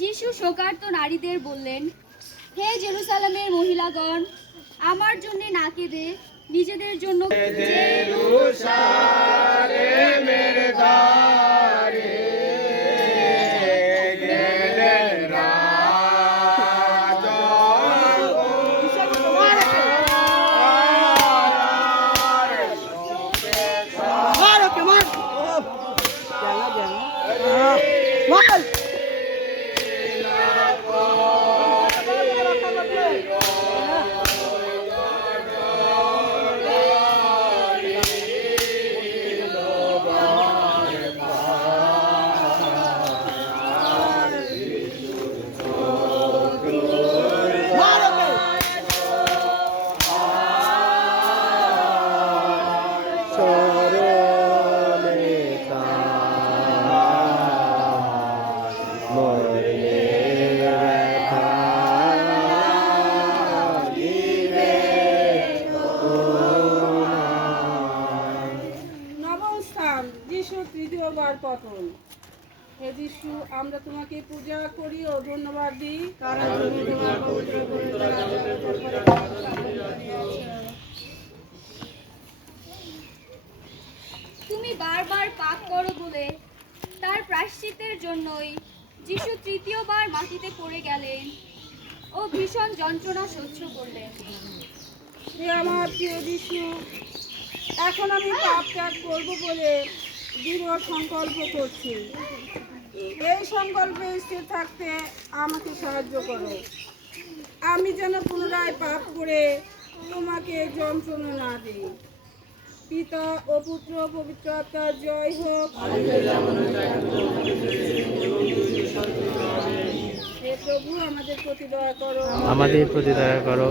যিশু শোকার্ত নারীদের বললেন, হে জেরুসালেমের মহিলাগণ, আমার জন্য না কেঁদে নিজেদের জন্য জেরুসালেমের দ্বারে গেলেন রাজা। তৃতীয়বার পতন। হে যিশু, আমরা তোমাকে পূজা করি ও ধন্যবাদ দিই, কারণ তুমি তোমার পবিত্র তুমি বারবার পাপ করো বলে তার প্রায়শ্চিত্তের জন্যই যিশু তৃতীয়বার মাটিতে পড়ে গেলেন ও ভীষণ যন্ত্রণা সহ্য করলেন। হে আমার প্রিয় যিশু, এখন আমি পাপ ত্যাগ করবো বলে দৃঢ় সংকল্প করছি। এই সংকল্পে স্থির থাকতে আমাকে সাহায্য করো। আমি যেন পুনরায় পাপ করে তোমাকে যন্ত্রণা না দিই। পিতা ও পুত্র পবিত্র আত্মার জয় হোক। হে প্রভু, আমাদের প্রতি দয়া করো।